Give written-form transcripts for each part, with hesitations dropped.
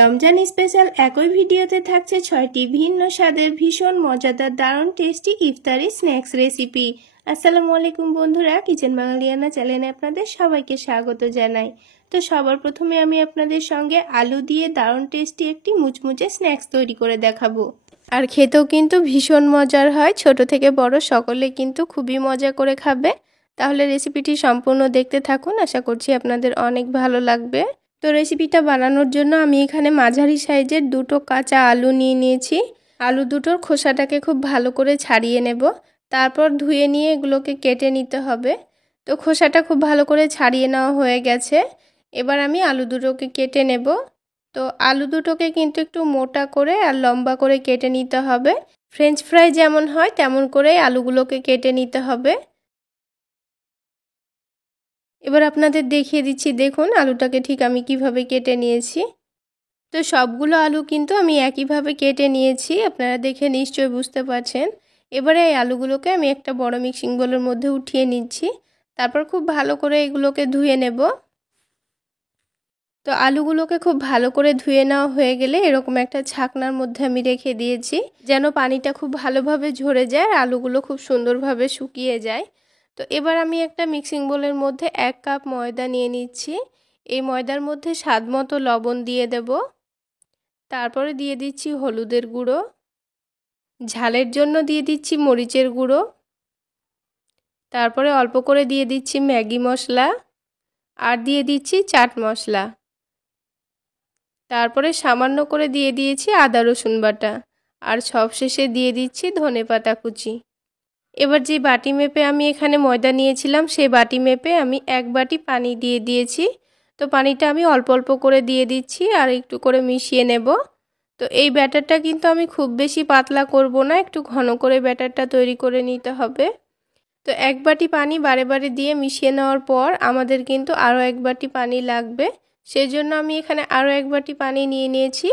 Ramzan special একই ভিডিওতে থাকছে 6টি ভিন্ন স্বাদের ভীষণ মজাদার দারুণ টেস্টি ইফতারি স্ন্যাক্স রেসিপি। আসসালামু আলাইকুম বন্ধুরা, কিচেন বাঙালিয়ানা চ্যানেলে আপনাদের সবাইকে স্বাগত জানাই। তো সবার প্রথমে আমি আপনাদের সঙ্গে আলু দিয়ে দারুণ টেস্টি একটি মুচমুচে স্ন্যাক্স তৈরি করে দেখাবো। আর খেতেও কিন্তু ভীষণ মজার হয়, ছোট থেকে বড় সকলে কিন্তু খুবই মজা করে খাবে। তাহলে রেসিপিটি সম্পূর্ণ দেখতে থাকুন, আশা করছি আপনাদের অনেক ভালো লাগবে। তো রেসিপিটা বানানোর জন্য আমি এখানে মাঝারি সাইজের দুটো কাঁচা আলু নিয়ে নিয়েছি। আলু দুটোর খোসাটাকে খুব ভালো করে ছাড়িয়ে নেব, তারপর ধুয়ে নিয়ে এগুলোকে কেটে নিতে হবে। তো খোসাটা খুব ভালো করে ছাড়িয়ে নেওয়া হয়ে গেছে। এবার আমি আলু দুটোকে কেটে নেব। তো আলু দুটোকে কিন্তু একটু মোটা করে আর লম্বা করে কেটে নিতে হবে। ফ্রেঞ্চ ফ্রাই যেমন হয় তেমন করে আলুগুলোকে কেটে নিতে হবে। এবার আপনাদের দেখিয়ে দিচ্ছি, দেখুন আলুটাকে ঠিক আমি কিভাবে কেটে নিয়েছি। তো সবগুলো আলু কিন্তু আমি একইভাবে কেটে নিয়েছি, আপনারা দেখে নিশ্চয়ই বুঝতে পারছেন। এবারে এই আলুগুলোকে আমি একটা বড় মিক্সিং বোলের মধ্যে উঠিয়ে নিচ্ছি, তারপর খুব ভালো করে এগুলোকে ধুয়ে নেব। তো আলুগুলোকে খুব ভালো করে ধুয়ে নেওয়া হয়ে গেলে এরকম একটা ছাকনার মধ্যে আমি রেখে দিয়েছি, যেন পানিটা খুব ভালোভাবে ঝরে যায় আর আলুগুলো খুব সুন্দরভাবে শুকিয়ে যায়। তো এবার আমি একটা মিক্সিং বোলের মধ্যে 1 কাপ ময়দা নিয়ে নিচ্ছি। এই ময়দার মধ্যে স্বাদ মতো লবণ দিয়ে দেব, তারপরে দিয়ে দিচ্ছি হলুদের গুঁড়ো, ঝালের জন্য দিয়ে দিচ্ছি মরিচের গুঁড়ো, তারপরে অল্প করে দিয়ে দিচ্ছি ম্যাগি মশলা আর দিয়ে দিচ্ছি চাট মশলা, তারপরে সামান্য করে দিয়ে দিয়েছি আদা রসুন বাটা আর সবশেষে দিয়ে দিচ্ছি ধনেপাতা কুচি। এবার যে বাটি মেপে আমি এখানে ময়দা নিয়েছিলাম সেই বাটি মেপে আমি 1 বাটি পানি দিয়ে দিয়েছি। তো পানিটা আমি অল্প অল্প করে দিয়ে দিচ্ছি আর একটু করে মিশিয়ে নেব। তো এই ব্যাটারটা কিন্তু আমি খুব বেশি পাতলা করব না, একটু ঘন করে ব্যাটারটা তৈরি করে নিতে হবে। তো 1 বাটি পানি বারে বারে দিয়ে মিশিয়ে নেওয়ার পর আমাদের কিন্তু আরও 1 বাটি পানি লাগবে, সেজন্য আমি এখানে আরও 1 বাটি পানি নিয়ে নিয়েছি।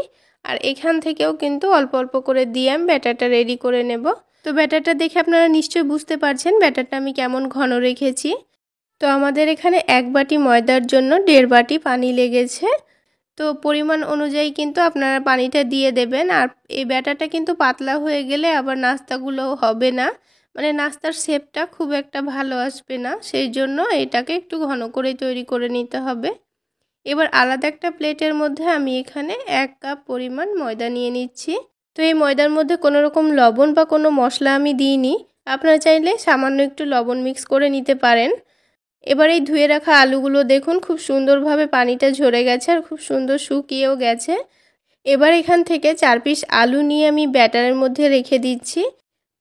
আর এখান থেকেও কিন্তু অল্প অল্প করে দিয়ে আমি ব্যাটারটা রেডি করে নেব। তো ব্যাটারটা দেখে আপনারা নিশ্চয়ই বুঝতে পারছেন ব্যাটারটা আমি কেমন ঘন রেখেছি। তো আমাদের এখানে 1 বাটি ময়দার জন্য 1.5 বাটি পানি লেগেছে। তো পরিমাণ অনুযায়ী কিন্তু আপনারা পানিটা দিয়ে দেবেন। আর এই ব্যাটারটা কিন্তু পাতলা হয়ে গেলে আবার নাস্তাগুলো হবে না, মানে নাস্তার শেপটা খুব একটা ভালো আসবে না, সেই জন্য এটাকে একটু ঘন করে তৈরি করে নিতে হবে। এবার আলাদা একটা প্লেটের মধ্যে আমি এখানে 1 কাপ পরিমাণ ময়দা নিয়ে নিচ্ছি। তো এই ময়দার মধ্যে কোনো রকম লবণ বা কোনো মশলা আমি দিইনি, আপনারা চাইলে সামান্য একটু লবণ মিক্স করে নিতে পারেন। এবার এই ধুয়ে রাখা আলুগুলো দেখুন খুব সুন্দরভাবে পানিটা ঝরে গেছে আর খুব সুন্দর শুকিয়েও গেছে। এবার এখান থেকে 4 পিস আলু নিয়ে আমি ব্যাটারের মধ্যে রেখে দিচ্ছি।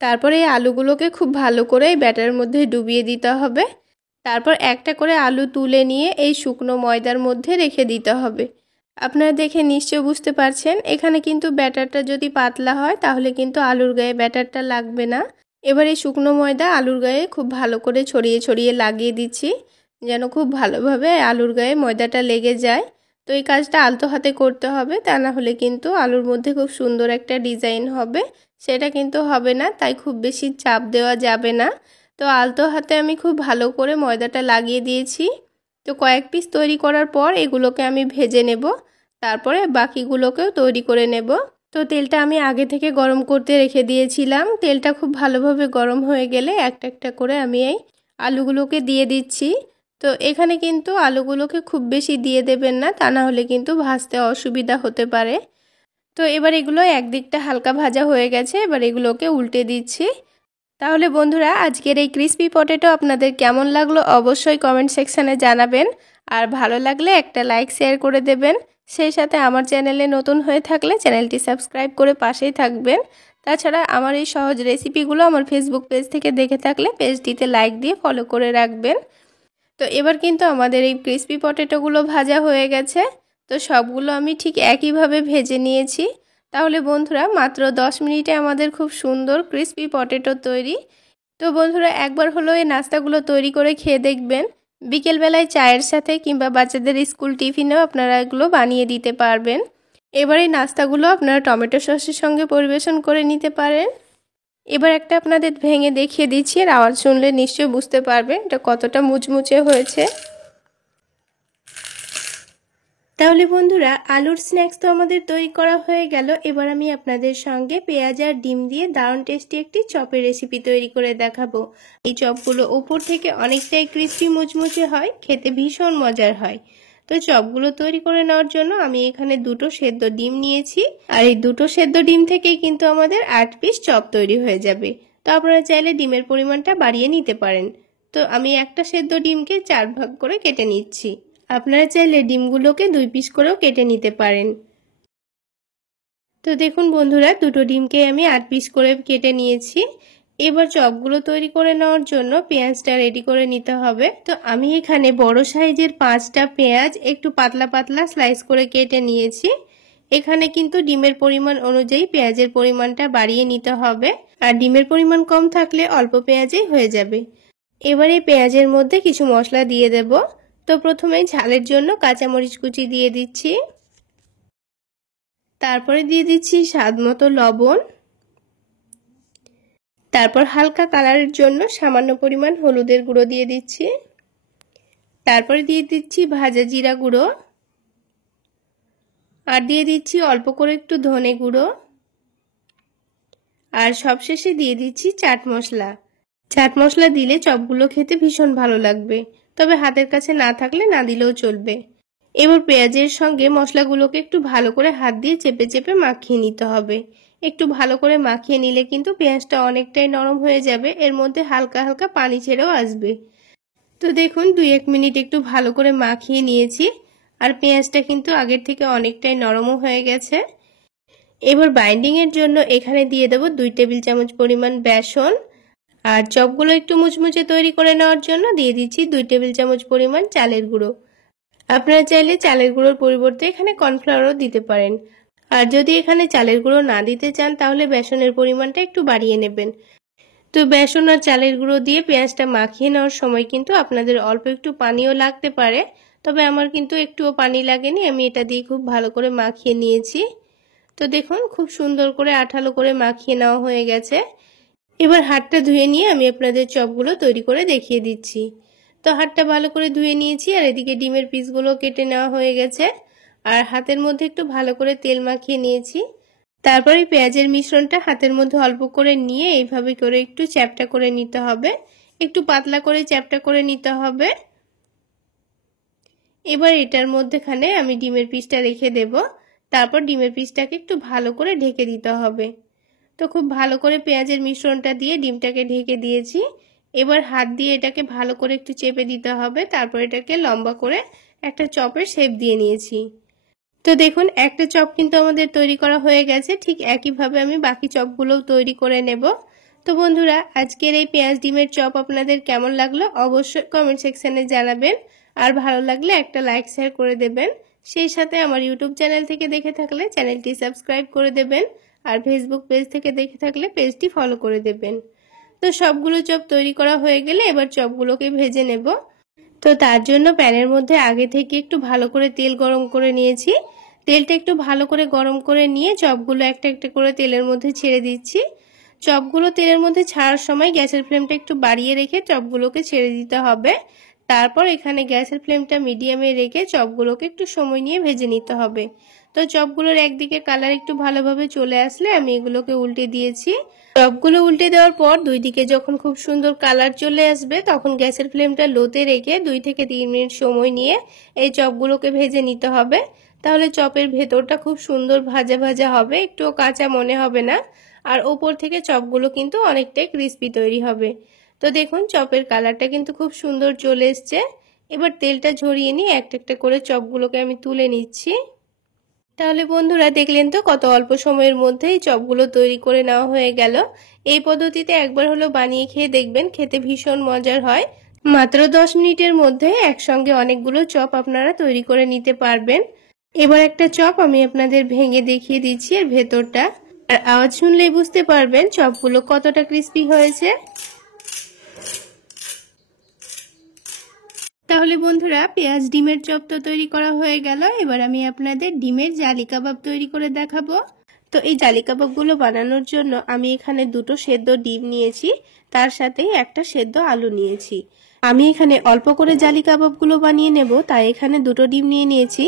তারপরে এই আলুগুলোকে খুব ভালো করে এই ব্যাটারের মধ্যে ডুবিয়ে দিতে হবে। তারপর একটা করে আলু তুলে নিয়ে এই শুকনো ময়দার মধ্যে রেখে দিতে হবে। আপনারা দেখে নিশ্চয় বুঝতে পারছেন এখানে কিন্তু ব্যাটারটা যদি পাতলা হয় তাহলে কিন্তু আলুর গায়ে ব্যাটারটা লাগবে না। এবার এই শুকনো ময়দা আলুর গায়ে খুব ভালো করে ছড়িয়ে ছড়িয়ে লাগিয়ে দিচ্ছি, যেন খুব ভালোভাবে আলুর গায়ে ময়দাটা লেগে যায়। তো এই কাজটা আলতো হাতে করতে হবে, তা না হলে কিন্তু আলুর মধ্যে খুব সুন্দর একটা ডিজাইন হবে, সেটা কিন্তু হবে না, তাই খুব বেশি চাপ দেওয়া যাবে না। তো আলতো হাতে আমি খুব ভালো করে ময়দাটা লাগিয়ে দিয়েছি। তো কয়েক পিস তৈরি করার পর এগুলোকে আমি ভেজে নেব, তারপরে বাকিগুলোকেও তৈরি করে নেব। তো তেলটা আমি আগে থেকে গরম করতে রেখে দিয়েছিলাম, তেলটা খুব ভালোভাবে গরম হয়ে গেলে একটা একটা করে আমি এই আলুগুলোকে দিয়ে দিচ্ছি। তো এখানে কিন্তু আলুগুলোকে খুব বেশি দিয়ে দেবেন না, তা না হলে কিন্তু ভাজতে অসুবিধা হতে পারে। তো এবার এগুলো একদিকটা হালকা ভাজা হয়ে গেছে, এবার এগুলোকে উল্টে দিচ্ছি। তাহলে বন্ধুরা আজকের এই ক্রিসপি পটেটো আপনাদের কেমন লাগলো অবশ্যই কমেন্ট সেকশানে জানাবেন। আর ভালো লাগলে একটা লাইক শেয়ার করে দেবেন। সেই সাথে আমার চ্যানেলে নতুন হয়ে থাকলে চ্যানেলটি সাবস্ক্রাইব করে পাশেই থাকবেন। তাছাড়া আমার এই সহজ রেসিপিগুলো আমার ফেসবুক পেজ থেকে দেখে থাকলে পেজটিতে লাইক দিয়ে ফলো করে রাখবেন। তো এবার কিন্তু আমাদের এই ক্রিসপি পটেটোগুলো ভাজা হয়ে গেছে। তো সবগুলো আমি ঠিক একইভাবে ভেজে নিয়েছি। তাহলে বন্ধুরা মাত্র 10 মিনিটে আমাদের খুব সুন্দর ক্রিসপি পটেটো তৈরি। তো বন্ধুরা একবার হলো এই নাস্তাগুলো তৈরি করে খেয়ে দেখবেন, বিকেলবেলায় চায়ের সাথে কিংবা বাচ্চাদের স্কুল টিফিনেও আপনারা এগুলো বানিয়ে দিতে পারবেন। এবার এই নাস্তাগুলো আপনারা টমেটো সসের সঙ্গে পরিবেশন করে নিতে পারেন। এবার একটা আপনাদের ভেঙে দেখিয়ে দিচ্ছি, আর আওয়াজ শুনলে নিশ্চয়ই বুঝতে পারবেন এটা কতটা মুচমুচে হয়েছে। তাহলে বন্ধুরা, আলুর স্ন্যাক্স তো আমাদের তৈরি করা হয়ে গেল। এবার আমি আপনাদের সঙ্গে পেঁয়াজ আর ডিম দিয়ে দারুণ টেস্টি একটি চপের রেসিপি তৈরি করে দেখাবো। এই চপগুলো উপর থেকে অনেকটাই ক্রিস্পি মুচমুচে হয়, খেতে ভীষণ মজার হয়। তো চপগুলো তৈরি করে নেওয়ার জন্য আমি এখানে 2টো সেদ্ধ ডিম নিয়েছি, আর এই 2টো সেদ্ধ ডিম থেকেই কিন্তু আমাদের 8 পিস চপ তৈরি হয়ে যাবে। তো আপনারা চাইলে ডিমের পরিমাণটা বাড়িয়ে নিতে পারেন। তো আমি একটা সেদ্ধ ডিমকে 4 ভাগ করে কেটে নিচ্ছি। আপনারা চাইলে ডিমগুলোকে 2 পিস করেও কেটে নিতে পারেন। তো দেখুন বন্ধুরা, 2টো ডিমকে আমি 8 পিস করে কেটে নিয়েছি। এবার চপগুলো তৈরি করে নেওয়ার জন্য পেঁয়াজটা রেডি করে নিতে হবে। তো আমি এখানে বড় সাইজের 5টা পেঁয়াজ একটু পাতলা পাতলা স্লাইস করে কেটে নিয়েছি। এখানে কিন্তু ডিমের পরিমাণ অনুযায়ী পেঁয়াজের পরিমাণটা বাড়িয়ে নিতে হবে, আর ডিমের পরিমাণ কম থাকলে অল্প পেঁয়াজেই হয়ে যাবে। এবারে পেঁয়াজের মধ্যে কিছু মশলা দিয়ে দেব। তো প্রথমে ঝালের জন্য কাঁচামরিচ কুচি দিয়ে দিচ্ছি, তারপরে দিয়ে দিচ্ছি স্বাদমতো লবণ, তারপর হালকা কালারের জন্য সামান্য পরিমাণ হলুদের গুঁড়ো দিয়ে দিচ্ছি, তারপরে দিয়ে দিচ্ছি ভাজা জিরা গুঁড়ো, আর দিয়ে দিচ্ছি অল্প করে একটু ধনে গুঁড়ো, আর সবশেষে দিয়ে দিচ্ছি চাট মশলা। চাট মশলা দিলে চপগুলো খেতে ভীষণ ভালো লাগবে, তবে হাতের কাছে না থাকলে না দিলেও চলবে। এবার পেঁয়াজের সঙ্গে মশলাগুলোকে একটু ভালো করে হাত দিয়ে চেপে চেপে মাখিয়ে নিতে হবে। একটু ভালো করে মাখিয়ে নিলে কিন্তু পেঁয়াজটা অনেকটাই নরম হয়ে যাবে, এর মধ্যে হালকা হালকা পানি ছেড়েও আসবে। তো দেখুন 2-1 মিনিট একটু ভালো করে মাখিয়ে নিয়েছি, আর পেঁয়াজটা কিন্তু আগের থেকে অনেকটাই নরমও হয়ে গেছে। এবার বাইন্ডিংয়ের জন্য এখানে দিয়ে দেব 2 টেবিল চামচ পরিমাণ বেসন, আর চপগুলো একটু মুচমুচে তৈরি করে নেওয়ার জন্য দিয়ে দিচ্ছি 2 টেবিল চামচ পরিমাণ চালের গুঁড়ো। আপনারা চাইলে চালের গুঁড়োর পরিবর্তে এখানে কর্নফ্লাওয়ারও দিতে পারেন, আর যদি এখানে চালের গুঁড়ো না দিতে চান তাহলে বেসনের পরিমাণটা একটু বাড়িয়ে নেবেন। তো বেসন আর চালের গুঁড়ো দিয়ে পেঁয়াজটা মাখিয়ে নেওয়ার সময় কিন্তু আপনাদের অল্প একটু পানিও লাগতে পারে, তবে আমার কিন্তু একটুও পানি লাগেনি, আমি এটা দিয়ে খুব ভালো করে মাখিয়ে নিয়েছি। তো দেখুন খুব সুন্দর করে আঠালো করে মাখিয়ে নেওয়া হয়ে গেছে। এবার হাতটা ধুয়ে নিয়ে আমি আপনাদের চপগুলো তৈরি করে দেখিয়ে দিচ্ছি। তো হাতটা ভালো করে ধুয়ে নিয়েছি, আর এদিকে ডিমের পিসগুলো কেটে নেওয়া হয়ে গেছে, আর হাতের মধ্যে একটু ভালো করে তেল মাখিয়ে নিয়েছি। তারপরে পেঁয়াজের মিশ্রণটা হাতের মধ্যে অল্প করে নিয়ে এইভাবে করে একটু চ্যাপটা করে নিতে হবে, একটু পাতলা করে চ্যাপটা করে নিতে হবে। এবার এটার মধ্যেখানে আমি ডিমের পিসটা রেখে দেব, তারপর ডিমের পিসটাকে একটু ভালো করে ঢেকে দিতে হবে। তো খুব ভালো করে পেঁয়াজের মিশ্রণটা দিয়ে ডিমটাকে ঢেকে দিয়েছি। এবার হাত দিয়ে এটাকে ভালো করে একটু চেপে দিতে হবে, তারপর এটাকে লম্বা করে একটা চপের শেপ দিয়ে নিয়েছি। তো দেখুন একটা চপ কিন্তু আমাদের তৈরি করা হয়ে গেছে, ঠিক একইভাবে আমি বাকি চপগুলোও তৈরি করে নেব। তো বন্ধুরা, আজকের এই পেঁয়াজ ডিমের চপ আপনাদের কেমন লাগলো অবশ্যই কমেন্ট সেকশনে জানাবেন, আর ভালো লাগলে একটা লাইক শেয়ার করে দেবেন। সেই সাথে আমার ইউটিউব চ্যানেল থেকে দেখে থাকলে চ্যানেলটি সাবস্ক্রাইব করে দেবেন, আর ফেসবুক পেজ থেকে দেখে থাকলে পেজটি ফলো করে দেবেন। তো সবগুলো চপ তৈরি করা হয়ে গেলে এবার চপগুলোকে ভেজে নেব। তো তার জন্য প্যানের মধ্যে আগে থেকে একটু ভালো করে তেল গরম করে নিয়েছি। তেলটা একটু ভালো করে গরম করে নিয়ে চপগুলো একটা একটা করে তেলের মধ্যে ছেড়ে দিচ্ছি। চপগুলো তেলের মধ্যে ছাড়ার সময় গ্যাসের ফ্লেমটা একটু বাড়িয়ে রেখে চপগুলোকে ছেড়ে দিতে হবে। তারপর এখানে গ্যাসের ফ্লেমটা মিডিয়ামে রেখে চপগুলোকে একটু সময় নিয়ে ভেজে নিতে হবে। তো চপগুলোর একদিকে কালার একটু ভালোভাবে চলে আসলে আমি এগুলোকে উল্টে দিয়েছি। চপগুলো উল্টে দেওয়ার পর দুই দিকে যখন খুব সুন্দর কালার চলে আসবে তখন গ্যাসের ফ্লেমটা লোতে রেখে 2 থেকে 3 মিনিট সময় নিয়ে এই চপগুলোকে ভেজে নিতে হবে। তাহলে চপের ভেতরটা খুব সুন্দর ভাজা ভাজা হবে, একটুও কাঁচা মনে হবে না, আর ওপর থেকে চপগুলো কিন্তু অনেকটাই ক্রিস্পি তৈরি হবে। তো দেখুন চপের কালারটা কিন্তু খুব সুন্দর চলে এসছে। এবার তেলটা ঝরিয়ে নিয়ে একটা একটা করে চপগুলোকে আমি তুলে নিচ্ছি। তাহলে বন্ধুরা দেখলেন তো কত অল্প সময়ের মধ্যেই চপগুলো তৈরি করে নেওয়া হয়ে গেল। এই পদ্ধতিতে একবার হলো বানিয়ে খেয়ে দেখবেন, খেতে ভীষণ মজার হয়। মাত্র 10 মিনিটের মধ্যে একসঙ্গে অনেকগুলো চপ আপনারা তৈরি করে নিতে পারবেন। এবার একটা চপ আমি আপনাদের ভেঙে দেখিয়ে দিচ্ছি এর ভেতরটা, আর আওয়াজ শুনলেই বুঝতে পারবেন চপগুলো কতটা ক্রিস্পি হয়েছে। তাহলে বন্ধুরা পেঁয়াজ ডিমের চপ তো তৈরি করা হয়ে গেল, এবার আমি আপনাদের ডিমের জালি কাবাব তৈরি করে দেখাবো। তো এই জালি কাবাবগুলো বানানোর জন্য আমি এখানে 2টো সেদ্ধ ডিম নিয়েছি, তার সাথেই একটা সেদ্ধ আলু নিয়েছি। আমি এখানে অল্প করে জালি কাবাবগুলো বানিয়ে নেব, তাই এখানে দুটো ডিম নিয়ে নিয়েছি।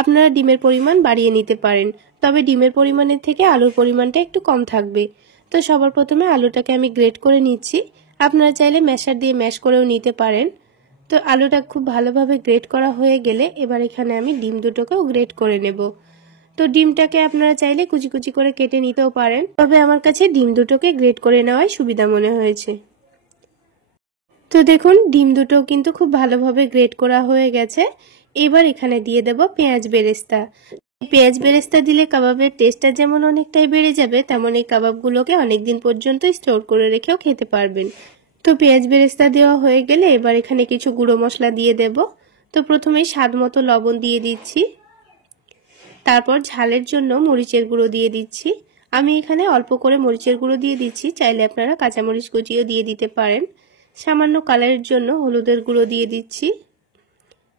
আপনারা ডিমের পরিমাণ বাড়িয়ে নিতে পারেন, তবে ডিমের পরিমাণের থেকে আলুর পরিমাণটা একটু কম থাকবে। তো সবার প্রথমে আলুটাকে আমি গ্রেট করে নিচ্ছি। আপনারা চাইলে ম্যাশার দিয়ে ম্যাশ করেও নিতে পারেন। তো আলুটা খুব ভালোভাবে গ্রেট করা হয়ে গেলে এবার এখানে আমি ডিম দুটোকেও গ্রেট করে নেব। তো ডিমটাকে আপনারা চাইলে কুচি কুচি করে কেটে নিতেও পারেন, তবে আমার কাছে ডিম দুটোকে গ্রেট করে নেওয়াই সুবিধা মনে হয়েছে। তো দেখুন ডিম দুটো কিন্তু খুব ভালোভাবে গ্রেট করা হয়ে গেছে। এবার এখানে দিয়ে দেব পেঁয়াজ বেরেস্তা। পেঁয়াজ বেরেস্তা দিলে কাবাবের টেস্টটা যেমন অনেকটাই বেড়ে যাবে, তেমন এই কাবাবগুলোকে অনেকদিন পর্যন্ত স্টোর করে রেখেও খেতে পারবেন। তো পেঁয়াজ বেরেস্তা দেওয়া হয়ে গেলে এবার এখানে কিছু গুঁড়ো মশলা দিয়ে দেব। তো প্রথমেই স্বাদ মতো লবণ দিয়ে দিচ্ছি, তারপর ঝালের জন্য মরিচের গুঁড়ো দিয়ে দিচ্ছি। আমি এখানে অল্প করে মরিচের গুঁড়ো দিয়ে দিচ্ছি, চাইলে আপনারা কাঁচামরিচ কুচিও দিয়ে দিতে পারেন। সামান্য কালারের জন্য হলুদের গুঁড়ো দিয়ে দিচ্ছি,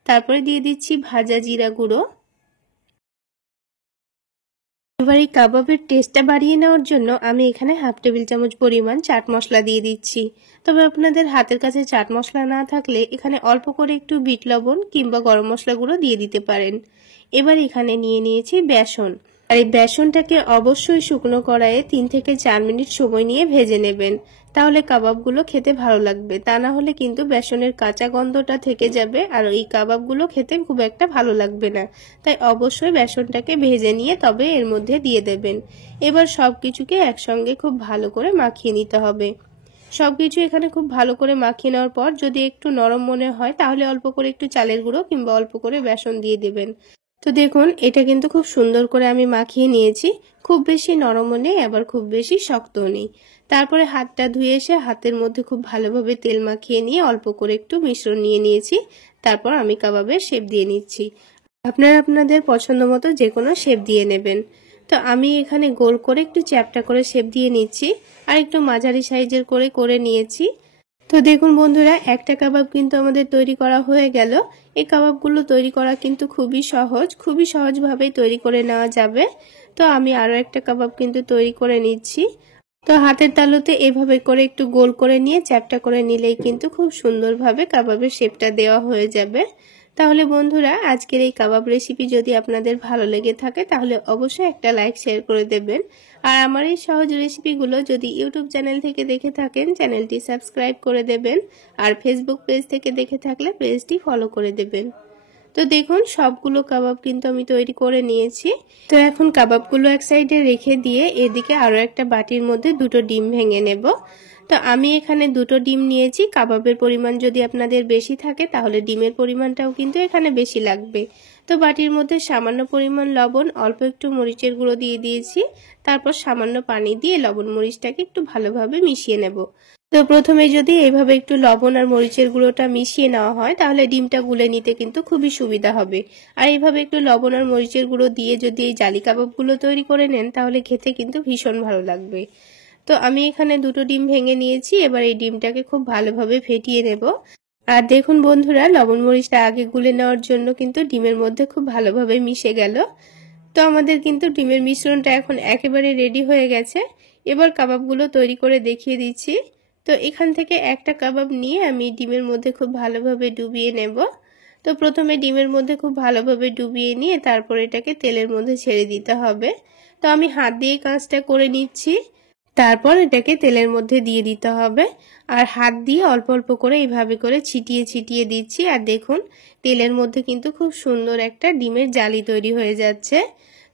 তারপরে দিয়ে দিচ্ছি ভাজা জিরা গুঁড়ো। এবার এই কাবাবের টেস্টটা বাড়িয়ে নেওয়ার জন্য আমি এখানে হাফ টেবিল চামচ পরিমাণ চাট মশলা দিয়ে দিচ্ছি। তবে আপনাদের হাতের কাছে চাট মশলা না থাকলে এখানে অল্প করে একটু বিট লবণ কিংবা গরম মশলা গুঁড়ো দিয়ে দিতে পারেন। এবার এখানে নিয়ে নিয়েছি বেসন, আর এই বেসনটাকে অবশ্যই শুকনো কড়াইয়ে 3 থেকে 4 মিনিট সময় নিয়ে ভেজে নেবেন, তাহলে কাবাবগুলো খেতে ভালো লাগবে। তা না হলে কিন্তু বেসনের কাঁচা গন্ধটা থেকে যাবে আর এই কাবাবগুলো খেতে খুব একটা ভালো লাগবে না। তাই অবশ্যই বেসনটাকে ভেজে নিয়ে তবে এর মধ্যে দিয়ে দেবেন। এবার সবকিছুকে একসঙ্গে খুব ভালো করে মাখিয়ে নিতে হবে। সবকিছু এখানে খুব ভালো করে মাখিয়ে নেওয়ার পর যদি একটু নরম মনে হয় তাহলে অল্প করে একটু চালের গুঁড়ো কিংবা অল্প করে বেসন দিয়ে দেবেন। তো দেখুন এটা কিন্তু খুব সুন্দর করে আমি মাখিয়ে নিয়েছি, খুব বেশি নরমও নেই আবার খুব বেশি শক্তও নেই। তারপরে হাতটা ধুয়ে এসে হাতের মধ্যে খুব ভালোভাবে তেল মাখিয়ে নিয়ে অল্প করে একটু মিশ্রণ নিয়ে নিয়েছি। তারপর আমি কাবাবের শেপ দিয়ে নিচ্ছি। আপনারা আপনাদের পছন্দ মতো যে কোনো শেপ দিয়ে নেবেন। তো আমি এখানে গোল করে একটু চ্যাপ্টা করে শেপ দিয়ে নিচ্ছি, আর একটু মাঝারি সাইজের করে নিয়েছি। তো দেখুন বন্ধুরা, একটা কাবাব কিন্তু আমাদের তৈরি করা হয়ে গেল। এই কাবাবগুলো তৈরি করা কিন্তু খুবই সহজভাবেই তৈরি করে নেওয়া যাবে। তো আমি আরও একটা কাবাব কিন্তু তৈরি করে নিচ্ছি। তো হাতের তালুতে এভাবে করে একটু গোল করে নিয়ে চ্যাপ্টা করে নিলেই কিন্তু খুব সুন্দরভাবে কাবাবের শেপটা দেওয়া হয়ে যাবে। তাহলে বন্ধুরা, আজকের এই কাবাব রেসিপি যদি আপনাদের ভালো লেগে থাকে তাহলে অবশ্যই একটা লাইক শেয়ার করে দেবেন। আর আমার এই সহজ রেসিপিগুলো যদি ইউটিউব চ্যানেল থেকে দেখে থাকেন চ্যানেলটি সাবস্ক্রাইব করে দেবেন, আর ফেসবুক পেজ থেকে দেখে থাকলে পেজটি ফলো করে দেবেন। তো দেখুন সবগুলো কাবাব কিন্তু আমি তৈরি করে নিয়েছি। তো এখন কাবাবগুলো এক সাইডে রেখে দিয়ে এদিকে আরো একটা বাটির মধ্যে দুটো ডিম ভেঙে নেব। তো আমি এখানে দুটো ডিম নিয়েছি। কাবাবের পরিমাণ যদি আপনাদের বেশি থাকে তাহলে ডিমের পরিমাণটাও কিন্তু এখানে বেশি লাগবে। তো বাটির মধ্যে সামান্য পরিমাণ লবণ, অল্প একটু মরিচের গুঁড়ো দিয়ে দিয়েছি। তারপর সামান্য পানি দিয়ে লবণ মরিচটাকে একটু ভালোভাবে মিশিয়ে নেব। তো প্রথমে যদি এইভাবে একটু লবণ আর মরিচের গুঁড়োটা মিশিয়ে নেওয়া হয় তাহলে ডিমটা গুলে নিতে কিন্তু খুবই সুবিধা হবে। আর এইভাবে একটু লবণ আর মরিচের গুঁড়ো দিয়ে যদি এই জালি কাবাবগুলো তৈরি করে নেন তাহলে খেতে কিন্তু ভীষণ ভালো লাগবে। তো আমি এখানে দুটো ডিম ভেঙে নিয়েছি। এবার এই ডিমটাকে খুব ভালোভাবে ফেটিয়ে নেব। আর দেখুন বন্ধুরা, লবণ মরিচটা আগে গুলে নেওয়ার জন্য কিন্তু ডিমের মধ্যে খুব ভালোভাবে মিশে গেল। তো আমাদের কিন্তু ডিমের মিশ্রণটা এখন একেবারে রেডি হয়ে গেছে। এবার কাবাবগুলো তৈরি করে দেখিয়ে দিচ্ছি। তো এখান থেকে একটা কাবাব নিয়ে আমি ডিমের মধ্যে খুব ভালোভাবে ডুবিয়ে নেব। তো প্রথমে ডিমের মধ্যে খুব ভালোভাবে ডুবিয়ে নিয়ে তারপর এটাকে তেলের মধ্যে ছেড়ে দিতে হবে। তো আমি হাত দিয়ে কাজটা করে নিচ্ছি। তারপর এটাকে তেলের মধ্যে দিয়ে দিতে হবে, আর হাত দিয়ে অল্প অল্প করে এইভাবে করে ছিটিয়ে ছিটিয়ে দিচ্ছি। আর দেখুন তেলের মধ্যে কিন্তু খুব সুন্দর একটা ডিমের জালি তৈরি হয়ে যাচ্ছে।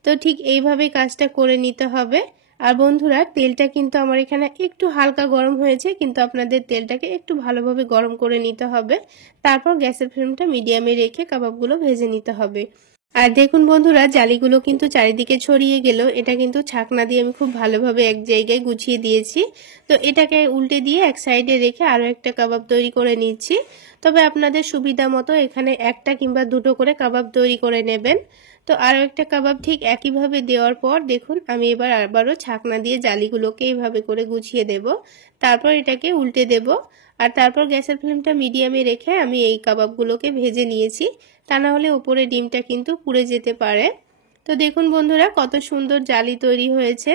তো ঠিক এইভাবে কাজটা করে নিতে হবে। আর বন্ধুরা, তেলটা কিন্তু আমার এখানে একটু হালকা গরম হয়েছে, কিন্তু আপনাদের তেলটাকে একটু ভালোভাবে গরম করে নিতে হবে। তারপর গ্যাসের ফ্লেমটা মিডিয়ামে রেখে কাবাবগুলো ভেজে নিতে হবে। আর দেখুন বন্ধুরা, জালিগুলো কিন্তু চারিদিকে ছড়িয়ে গেল। এটা কিন্তু ছাকনা দিয়ে আমি খুব ভালোভাবে এক জায়গায় গুছিয়ে দিয়েছি। তো এটাকে উল্টে দিয়ে এক সাইডে রেখে আরো একটা কাবাব তৈরি করে নিচ্ছি। তবে আপনাদের সুবিধা মতো এখানে একটা কিংবা দুটো করে কাবাব তৈরি করে নেবেন। তো আরো একটা কাবাব ঠিক একইভাবে দেওয়ার পর দেখুন আমি এবার আবারও ছাকনা দিয়ে জালিগুলোকে এইভাবে করে গুছিয়ে দেব। তারপর এটাকে উল্টে দেব। আর তারপর গ্যাসের ফ্লেমটা মিডিয়ামে রেখে আমি এই কাবাবগুলোকে ভেজে নিয়েছি। তা না হলে উপরে ডিমটা কিন্তু পুড়ে যেতে পারে। তো দেখুন বন্ধুরা, কত সুন্দর জালি তৈরি হয়েছে।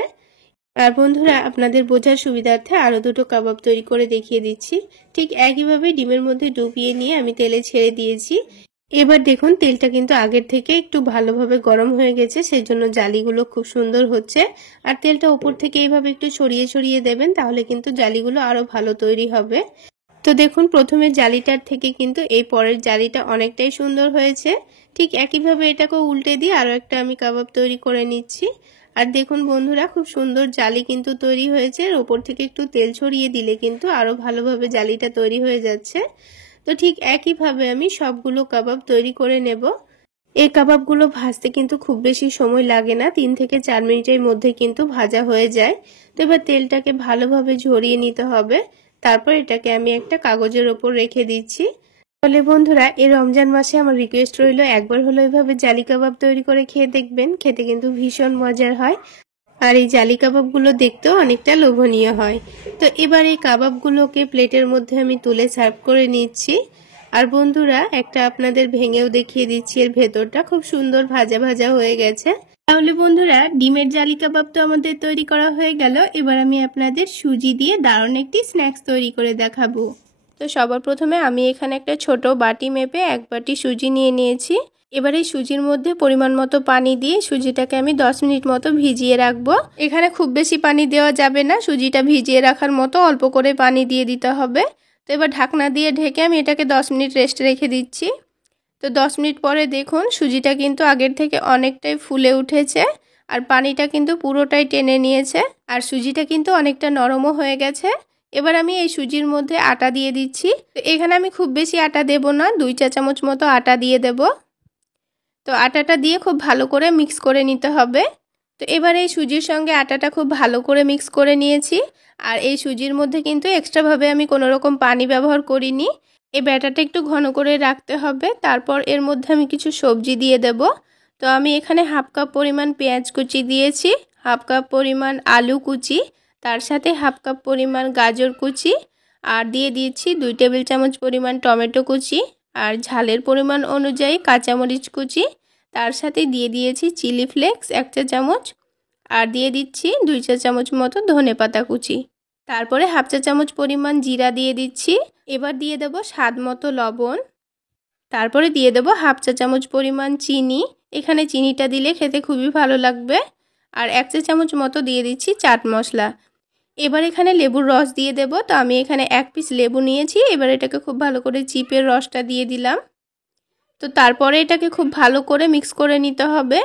আর বন্ধুরা আপনাদের বোঝার সুবিধার্থে আরও দুটো কাবাব তৈরি করে দেখিয়ে দিচ্ছি। ঠিক একইভাবে ডিমের মধ্যে ডুবিয়ে নিয়ে আমি তেলে ছেড়ে দিয়েছি। এবার দেখুন তেলটা কিন্তু আগের থেকে একটু ভালোভাবে গরম হয়ে গেছে, সেই জন্য জালিগুলো খুব সুন্দর হচ্ছে। আর তেলটা উপর থেকে এইভাবে একটু ছড়িয়ে ছড়িয়ে দেবেন, তাহলে কিন্তু জালিগুলো আরও ভালো তৈরি হবে। তো দেখুন প্রথমে জালিটার থেকে কিন্তু এই পরের জালিটা অনেকটাই সুন্দর হয়েছে। ঠিক একইভাবে এটাকেও উল্টে দিয়ে আরও একটা আমি কাবাব তৈরি করে নিচ্ছি। আর দেখুন বন্ধুরা খুব সুন্দর জালি কিন্তু তৈরি হয়েছে। ওপর থেকে একটু তেল ছড়িয়ে দিলে কিন্তু আরও ভালোভাবে জালিটা তৈরি হয়ে যাচ্ছে। তো ঠিক একইভাবে আমি সবগুলো কাবাব তৈরি করে নেব। এই কাবাবগুলো ভাজতে কিন্তু খুব বেশি সময় লাগে না, 3 থেকে 4 মিনিটের মধ্যে কিন্তু ভাজা হয়ে যায়। তো এবার তেলটাকে ভালোভাবে ঝরিয়ে নিতে হবে। তারপর এটাকে আমি একটা কাগজের ওপর রেখে দিচ্ছি। তাহলে বন্ধুরা এই রমজান মাসে আমার রিকোয়েস্ট রইল, একবার হলো এভাবে জালি কাবাব তৈরি করে খেয়ে দেখবেন, খেতে কিন্তু ভীষণ মজার হয়। আর এই জালি কাবাবগুলো দেখতেও অনেকটা লোভনীয় হয়। তো এবার এই কাবাবগুলোকে প্লেটের মধ্যে আমি তুলে সার্ভ করে নিচ্ছি। আর বন্ধুরা একটা আপনাদের ভেঙেও দেখিয়ে দিচ্ছি, এর ভেতরটা খুব সুন্দর ভাজা ভাজা হয়ে গেছে। তাহলে বন্ধুরা ডিমের জালি কাবাব তো আমাদের তৈরি করা হয়ে গেল। এবার আমি আপনাদের সুজি দিয়ে দারুণ একটি স্ন্যাক্স তৈরি করে দেখাবো। তো সবার প্রথমে আমি এখানে একটা ছোট বাটি মেপে 1 বাটি সুজি নিয়ে নিয়েছি। এবার এই সুজির মধ্যে পরিমাণ মতো পানি দিয়ে সুজিটাকে আমি 10 মিনিট মতো ভিজিয়ে রাখবো। এখানে খুব বেশি পানি দেওয়া যাবে না, সুজিটা ভিজিয়ে রাখার মতো অল্প করে পানি দিয়ে দিতে হবে। তো এবার ঢাকনা দিয়ে ঢেকে আমি এটাকে 10 মিনিট রেস্টে রেখে দিচ্ছি। তো 10 মিনিট পরে দেখুন সুজিটা কিন্তু আগের থেকে অনেকটাই ফুলে উঠেছে আর পানিটা কিন্তু পুরোটাই টেনে নিয়েছে আর সুজিটা কিন্তু অনেকটা নরমও হয়ে গেছে। এবার আমি এই সুজির মধ্যে আটা দিয়ে দিচ্ছি। তো এখানে আমি খুব বেশি আটা দেব না, 2 চা চামচ মতো আটা দিয়ে দেব। তো আটাটা দিয়ে খুব ভালো করে মিক্স করে নিতে হবে। তো এবার এই সুজির সঙ্গে আটাটা খুব ভালো করে মিক্স করে নিয়েছি। আর এই সুজির মধ্যে কিন্তু এক্সট্রাভাবে আমি কোনো রকম পানি ব্যবহার করিনি। এই ব্যাটারটা একটু ঘন করে রাখতে হবে। তারপর এর মধ্যে আমি কিছু সবজি দিয়ে দেব। তো আমি এখানে 1/2 কাপ পরিমাণ পেঁয়াজ কুচি দিয়েছি, 1/2 কাপ পরিমাণ আলু কুচি, তার সাথে 1/2 কাপ পরিমাণ গাজর কুচি, আর দিয়ে দিয়েছি 2 টেবিল চামচ পরিমাণ টমেটো কুচি, আর ঝালের পরিমাণ অনুযায়ী কাঁচামরিচ কুচি, তার সাথে দিয়ে দিয়েছি চিলি ফ্লেক্স 1 চা চামচ, আর দিয়ে দিচ্ছি 2 চা চামচ মতো ধনেপাতা কুচি। তারপরে 1/2 চা চামচ পরিমাণ জিরা দিয়ে দিচ্ছি। এবার দিয়ে দেব স্বাদ মতো লবণ। তারপরে দিয়ে দেব 1/2 চা চামচ পরিমাণ চিনি। এখানে চিনিটা দিলে খেতে খুবই ভালো লাগবে। আর 1 চা চামচ মতো দিয়ে দিচ্ছি চাট মশলা। এবার এখানে লেবুর রস দিয়ে দেব। তো আমি এখানে 1 পিস লেবু নিয়েছি। এবার এটাকে খুব ভালো করে চিপে রসটা দিয়ে দিলাম। তো তারপরে এটাকে খুব ভালো করে মিক্স করে নিতে হবে।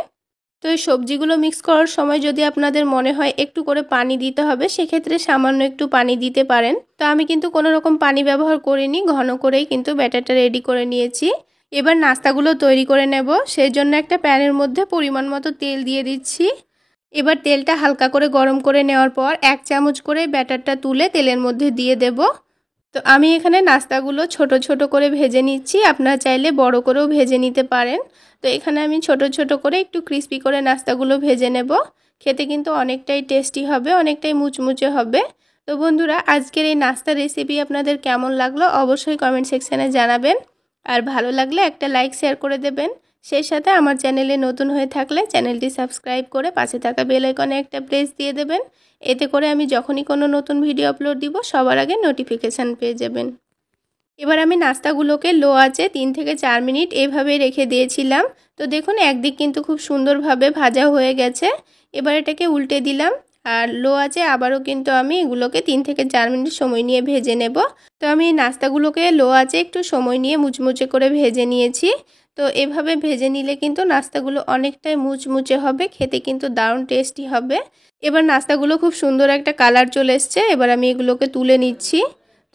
তো এই সবজিগুলো মিক্স করার সময় যদি আপনাদের মনে হয় একটু করে পানি দিতে হবে, সেক্ষেত্রে সামান্য একটু পানি দিতে পারেন। তো আমি কিন্তু কোনো রকম পানি ব্যবহার করিনি, ঘন করেই কিন্তু ব্যাটারটা রেডি করে নিয়েছি। এবার নাস্তাগুলো তৈরি করে নেব। সেই জন্য একটা প্যানের মধ্যে পরিমাণ মতো তেল দিয়ে দিচ্ছি। এবার তেলটা হালকা করে গরম করে নেওয়ার পর 1 চামচ করে ব্যাটারটা তুলে তেলের মধ্যে দিয়ে দেব। তো আমি এখানে নাস্তাগুলো ছোট ছোট করে ভেজে নিচ্ছি, আপনারা চাইলে বড় করেও ভেজে নিতে পারেন। তো এখানে আমি ছোট ছোট করে একটু ক্রিস্পি করে নাস্তাগুলো ভেজে নেব। খেতে কিন্তু অনেকটাই টেস্টি হবে, অনেকটাই মুচমুচে হবে। তো বন্ধুরা আজকের এই নাস্তার রেসিপি আপনাদের কেমন লাগলো অবশ্যই কমেন্ট সেকশানে জানাবেন। আর ভালো লাগলে একটা লাইক শেয়ার করে দেবেন। সেই সাথে আমার চ্যানেলে নতুন হয়ে থাকলে চ্যানেলটি সাবস্ক্রাইব করে পাশে থাকা বেল আইকনে একটা প্রেস দিয়ে দেবেন। এতে করে আমি যখনই কোনো নতুন ভিডিও আপলোড দিব সবার আগে নোটিফিকেশান পেয়ে যাবেন। এবার আমি নাস্তাগুলোকে লো আঁচে 3 থেকে 4 মিনিট এভাবে রেখে দিয়েছিলাম। তো দেখুন একদিক কিন্তু খুব সুন্দরভাবে ভাজা হয়ে গেছে। এবার এটাকে উল্টে দিলাম আর লো আঁচে আবারও কিন্তু আমি এগুলোকে 3 থেকে 4 মিনিট সময় নিয়ে ভেজে নেব। তো আমি এই নাস্তাগুলোকে লো আঁচে একটু সময় নিয়ে মুচমুচে করে ভেজে নিয়েছি। তো এভাবে ভেজে নিলে কিন্তু নাস্তাগুলো অনেকটাই মুচমুচে হবে, খেতে কিন্তু দারুণ টেস্টি হবে। এবার নাস্তাগুলো খুব সুন্দর একটা কালার চলে এসছে। এবার আমি এগুলোকে তুলে নিচ্ছি।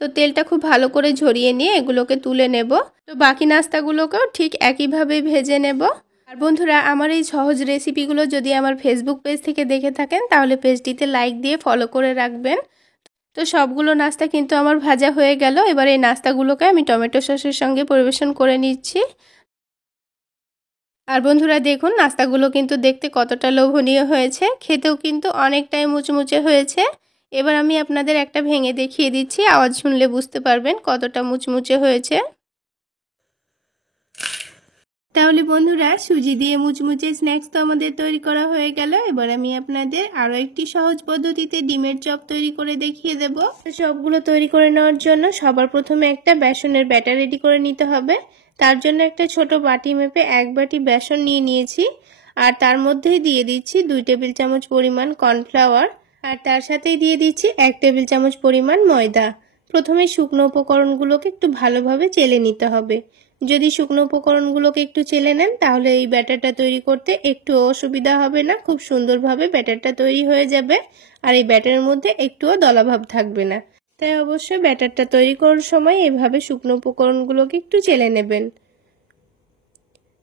তো তেলটা খুব ভালো করে ঝরিয়ে নিয়ে এগুলোকে তুলে নেব। তো বাকি নাস্তাগুলোকেও ঠিক একইভাবে ভেজে নেব। আর বন্ধুরা আমার এই সহজ রেসিপিগুলো যদি আমার ফেসবুক পেজ থেকে দেখে থাকেন তাহলে পেজটিতে লাইক দিয়ে ফলো করে রাখবেন। তো সবগুলো নাস্তা কিন্তু আমার ভাজা হয়ে গেল। এবার এই নাস্তাগুলোকে আমি টমেটো সসের সঙ্গে পরিবেশন করে নিচ্ছি। আর বন্ধুরা দেখুন নাস্তাগুলো কিন্তু দেখতে কতটা লোভনীয় হয়েছে, খেতেও কিন্তু অনেকটাই মুচমুচে হয়েছে। এবার আমি আপনাদের একটা ভেঙে দেখিয়ে দিচ্ছি, আওয়াজ শুনলে বুঝতে পারবেন কতটা মুচমুচে হয়েছে। তো তাহলে বন্ধুরা, সুজি দিয়ে মুচমুচে স্ন্যাক্স তো আমাদের তৈরি করা হয়ে গেল। এবার আমি আপনাদের আরও একটি সহজ পদ্ধতিতে ডিমের চপ তৈরি করে দেখিয়ে দেব। চপগুলো তৈরি করে নেওয়ার জন্য সবার প্রথমে একটা বেসনের ব্যাটার রেডি করে নিতে হবে। তার জন্য একটা ছোট বাটি মেপে 1 বাটি বেসন নিয়ে নিয়েছি, আর তার মধ্যেই দিয়ে দিচ্ছি 2 টেবিল চামচ পরিমাণ কর্নফ্লাওয়ার, আর তার সাথেই দিয়ে দিচ্ছি 1 টেবিল চামচ পরিমাণ ময়দা। প্রথমে শুকনো উপকরণগুলোকে একটু ভালোভাবে চেলে নিতে হবে। যদি শুকনো উপকরণগুলোকে একটু চেলে নেন তাহলে এই ব্যাটারটা তৈরি করতে একটু অসুবিধা হবে না, খুব সুন্দরভাবে ব্যাটারটা তৈরি হয়ে যাবে, আর এই ব্যাটারের মধ্যে একটুও দলাভাব থাকবে না। তাই অবশ্যই ব্যাটারটা তৈরি করার সময় এভাবে শুকনো উপকরণগুলোকে একটু চেলে নেবেন।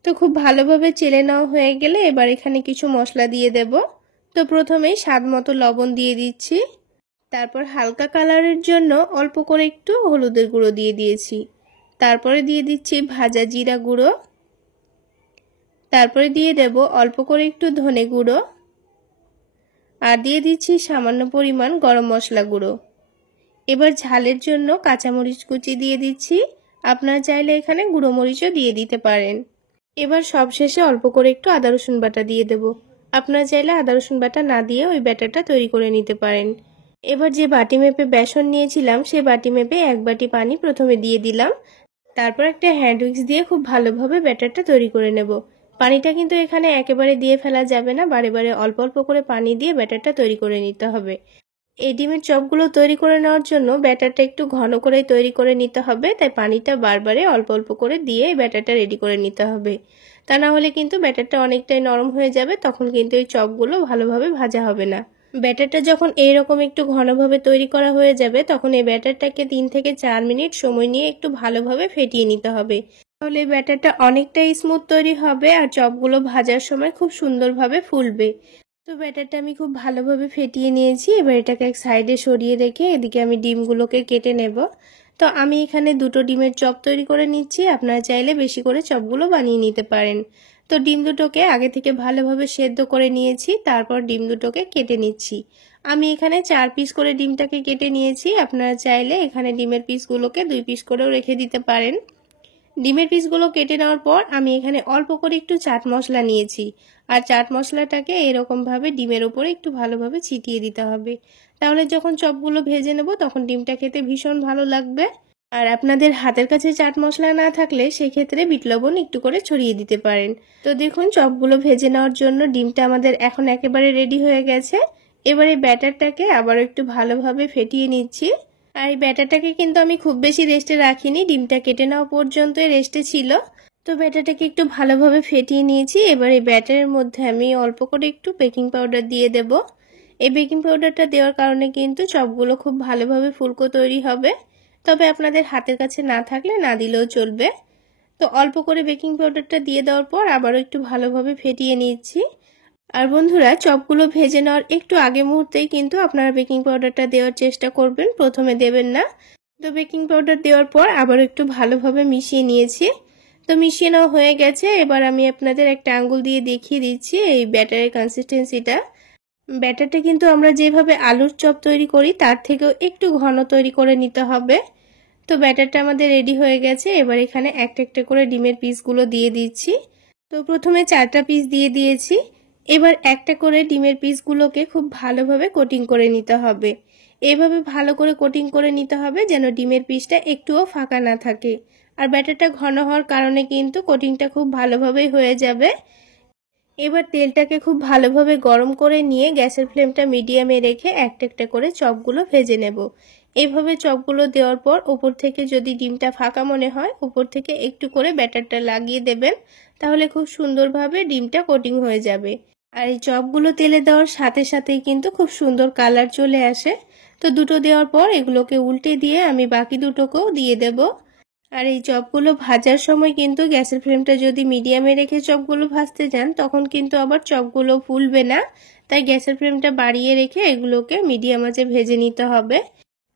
তো খুব ভালোভাবে চেলে নেওয়া হয়ে গেলে এবার এখানে কিছু মশলা দিয়ে দেব। তো প্রথমেই স্বাদ মতো লবণ দিয়ে দিচ্ছি, তারপর হালকা কালারের জন্য অল্প করে একটু হলুদের গুঁড়ো দিয়ে দিয়েছি, তারপরে দিয়ে দিচ্ছি ভাজা জিরা গুঁড়ো, তারপরে দিয়ে দেব অল্প করে একটু ধনে গুঁড়ো, আর দিয়ে দিচ্ছি সামান্য পরিমাণ গরম মশলা গুঁড়ো। এবার ঝালের জন্য কাঁচামরিচ কুচি দিয়ে দিচ্ছি, আপনারা চাইলে এখানে গুঁড়ো মরিচও দিয়ে দিতে পারেন। এবার সবশেষে অল্প করে একটু আদা রসুন বাটা দিয়ে দেব। আপনারা চাইলে আদা রসুন বাটা না দিয়ে ওই ব্যাটারটা তৈরি করে নিতে পারেন। এবার যে বাটি মেপে বেসন নিয়েছিলাম সেই বাটি মেপে 1 বাটি পানি প্রথমে দিয়ে দিলাম, তারপর একটা হ্যান্ড উইক্স দিয়ে খুব ভালোভাবে ব্যাটারটা তৈরি করে নেব। পানিটা কিন্তু এখানে একেবারে দিয়ে ফেলা যাবে না, বারে বারে অল্প অল্প করে পানি দিয়ে ব্যাটারটা তৈরি করে নিতে হবে। এই ডিমের চপগুলো তৈরি করে নেওয়ার জন্য ব্যাটারটা একটু ঘন করে তৈরি করে নিতে হবে, তাই পানিটা বারবারে অল্প অল্প করে দিয়ে ব্যাটারটা রেডি করে নিতে হবে। তা না হলে কিন্তু ব্যাটারটা অনেকটাই নরম হয়ে যাবে, তখন কিন্তু এই চপগুলো ভালোভাবে ভাজা হবে না। ব্যাটারটা যখন এইরকম একটু ঘনভাবে তৈরি করা হয়ে যাবে তখন এই ব্যাটারটাকে 3 থেকে 4 মিনিট সময় নিয়ে একটু ভালোভাবে ফেটিয়ে নিতে হবে। তাহলে এই ব্যাটারটা অনেকটাই স্মুথ তৈরি হবে আর চপগুলো ভাজার সময় খুব সুন্দরভাবে ফুলবে। তো ব্যাটারটা আমি খুব ভালোভাবে ফেটিয়ে নিয়েছি। এবার এটাকে এক সাইডে সরিয়ে রেখে এদিকে আমি ডিমগুলোকে কেটে নেব। তো আমি এখানে 2টো ডিমের চপ তৈরি করে নিচ্ছি, আপনারা চাইলে বেশি করে চপগুলো বানিয়ে নিতে পারেন। তো ডিম দুটোকে আগে থেকে ভালোভাবে সেদ্ধ করে নিয়েছি, তারপর ডিম দুটোকে কেটে নিচ্ছি। আমি এখানে 4 পিস করে ডিমটাকে কেটে নিয়েছি, আপনারা চাইলে এখানে ডিমের পিসগুলোকে 2 পিস করেও রেখে দিতে পারেন। ডিমের পিসগুলো কেটে নেওয়ার পর আমি এখানে অল্প করে একটু চাট মশলা নিয়েছি, আর চাট মশলাটাকে এরকমভাবে ডিমের উপরে একটু ভালোভাবে ছিটিয়ে দিতে হবে। তাহলে যখন চপগুলো ভেজে নেব তখন ডিমটা খেতে ভীষণ ভালো লাগবে। আর আপনাদের হাতের কাছে চাট মশলা না থাকলে সেক্ষেত্রে বিট লবণ একটু করে ছড়িয়ে দিতে পারেন। তো দেখুন চপগুলো ভেজে নেওয়ার জন্য ডিমটা আমাদের এখন একেবারে রেডি হয়ে গেছে। এবারে ব্যাটারটাকে আবার একটু ভালোভাবে ফেটিয়ে নিচ্ছি। আর এই ব্যাটারটাকে কিন্তু আমি খুব বেশি রেস্টে রাখিনি, ডিমটা কেটে নেওয়া পর্যন্ত রেস্টে ছিল। তো ব্যাটারটাকে একটু ভালোভাবে ফেটিয়ে নিয়েছি। এবার এই ব্যাটারের মধ্যে আমি অল্প করে একটু বেকিং পাউডার দিয়ে দেব। এই বেকিং পাউডারটা দেওয়ার কারণে কিন্তু চপগুলো খুব ভালোভাবে ফুলকো তৈরি হবে, তবে আপনাদের হাতের কাছে না থাকলে না দিলেও চলবে। তো অল্প করে বেকিং পাউডারটা দিয়ে দেওয়ার পর আবারও একটু ভালোভাবে ফেটিয়ে নিচ্ছি। আর বন্ধুরা, চপগুলো ভেজে নেওয়ার একটু আগে মুহূর্তেই কিন্তু আপনারা বেকিং পাউডারটা দেওয়ার চেষ্টা করবেন, প্রথমে দেবেন না। তো বেকিং পাউডার দেওয়ার পর আবার একটু ভালোভাবে মিশিয়ে নিয়েছি। তো মিশিয়ে নেওয়া হয়ে গেছে। এবার আমি আপনাদের একটা আঙ্গুল দিয়ে দেখিয়ে দিচ্ছি এই ব্যাটারের কনসিস্টেন্সিটা। ব্যাটারটা কিন্তু আমরা যেভাবে আলুর চপ তৈরি করি তার থেকেও একটু ঘন তৈরি করে নিতে হবে। তো ব্যাটারটা আমাদের রেডি হয়ে গেছে। এবার এখানে একটা একটা করে ডিমের পিসগুলো দিয়ে দিচ্ছি। তো প্রথমে 4টা পিস দিয়ে দিয়েছি। এবার একটা করে ডিমের পিসগুলোকে খুব ভালোভাবে কোটিং করে নিতে হবে। এইভাবে ভালো করে কোটিং করে নিতে হবে যেন ডিমের পিসটা একটুও ফাঁকা না থাকে। আর ব্যাটারটা ঘন হওয়ার কারণে কিন্তু কোটিংটা খুব ভালোভাবেই হয়ে যাবে। এবার তেলটাকে খুব ভালোভাবে গরম করে নিয়ে গ্যাসের ফ্লেমটা মিডিয়ামে রেখে একটা একটা করে চপগুলো ভেজে নেব। এইভাবে চপগুলো দেওয়ার পর উপর থেকে যদি ডিমটা ফাঁকা মনে হয় উপর থেকে একটু করে ব্যাটারটা লাগিয়ে দেবেন, তাহলে খুব সুন্দরভাবে ডিমটা কোটিং হয়ে যাবে। আর এই চপগুলো তেলে দেওয়ার সাথে সাথেই কিন্তু খুব সুন্দর কালার চলে আসে। তো দুটো দেওয়ার পর এগুলোকে উল্টে দিয়ে আমি বাকি দুটোকেও দিয়ে দেব। আর এই চপগুলো ভাজার সময় কিন্তু গ্যাসের ফ্লেমটা যদি মিডিয়ামে রেখে চপগুলো ভাজতে যান তখন কিন্তু আবার চপগুলো ফুলবে না, তাই গ্যাসের ফ্লেমটা বাড়িয়ে রেখে এগুলোকে মিডিয়াম আঁচে ভেজে নিতে হবে।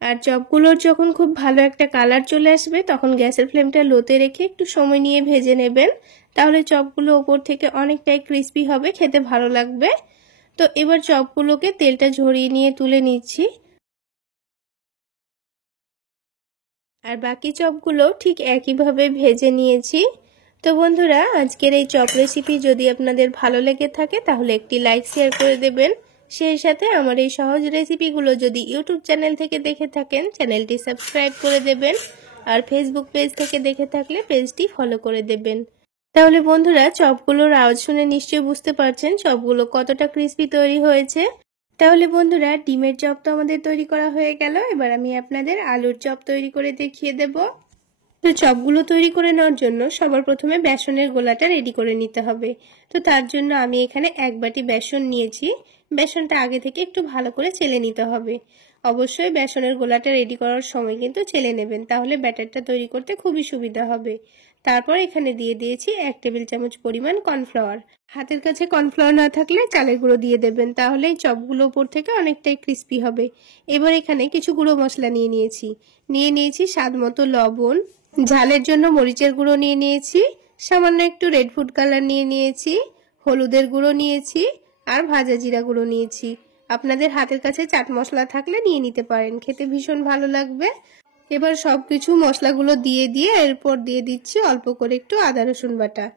আর চপগুলোর যখন খুব ভালো একটা কালার চলে আসবে তখন গ্যাসের ফ্লেমটা লোতে রেখে একটু সময় নিয়ে ভেজে নেবেন, তাহলে চপগুলো ওপর থেকে অনেকটাই ক্রিস্পি হবে, খেতে ভালো লাগবে। তো এবার চপগুলোকে তেলটা ঝরিয়ে নিয়ে তুলে নিচ্ছি। আর বাকি চপগুলো ঠিক একইভাবে ভেজে নিয়েছি। তো বন্ধুরা, আজকের এই চপ রেসিপি যদি আপনাদের ভালো লেগে থাকে তাহলে একটি লাইক শেয়ার করে দেবেন। সেই সাথে আমার এই সহজ রেসিপিগুলো যদি ইউটিউব চ্যানেল থেকে দেখে থাকেন চ্যানেলটি সাবস্ক্রাইব করে দেবেন, আর ফেসবুক পেজ থেকে দেখে থাকলে পেজটি ফলো করে দেবেন। তাহলে বন্ধুরা, চপগুলোর আওয়াজ শুনে নিশ্চয়ই বুঝতে পারছেন চপগুলো কতটা ক্রিস্পি তৈরি হয়েছে। তাহলে বন্ধুরা, ডিমের চপ তো আমাদের তৈরি করা হয়ে গেল। এবার আমি আপনাদের আলুর চপ তৈরি করে দেখিয়ে দেব। তো চপগুলো তৈরি করে নেওয়ার জন্য সবার প্রথমে বেসনের গোলাটা রেডি করে নিতে হবে। তো তার জন্য আমি এখানে 1 বাটি বেসন নিয়েছি। বেসনটা আগে থেকে একটু ভালো করে চেলে নিতে হবে। অবশ্যই বেসনের গোলাটা রেডি করার সময় কিন্তু চেলে নেবেন, তাহলে ব্যাটারটা তৈরি করতে খুবই সুবিধা হবে। তারপর এখানে দিয়ে দিয়েছি 1 টেবিল চামচ পরিমাণ কর্নফ্লাওয়ার। হাতের কাছে কর্নফ্লাওয়ার না থাকলে চালের গুঁড়ো দিয়ে দেবেন, তাহলে এই চপগুলো উপর থেকে অনেকটাই ক্রিস্পি হবে। এবার এখানে কিছু গুঁড়ো মশলা নিয়ে নিয়েছি স্বাদ মতো লবণ, ঝালের জন্য মরিচের গুঁড়ো নিয়ে নিয়েছি, সামান্য একটু রেড ফুড কালার নিয়ে নিয়েছি, হলুদের গুঁড়ো নিয়েছি, আর ভাজা জিরা গুঁড়ো নিয়েছি। আপনাদের হাতের কাছে চাট মশলা থাকলে নিয়ে নিতে পারেন, খেতে ভীষণ ভালো লাগবে। এবার সবকিছু মশলাগুলো দিয়ে এরপর দিয়ে দিচ্ছি অল্প করে একটু আদা রসুন বাটা।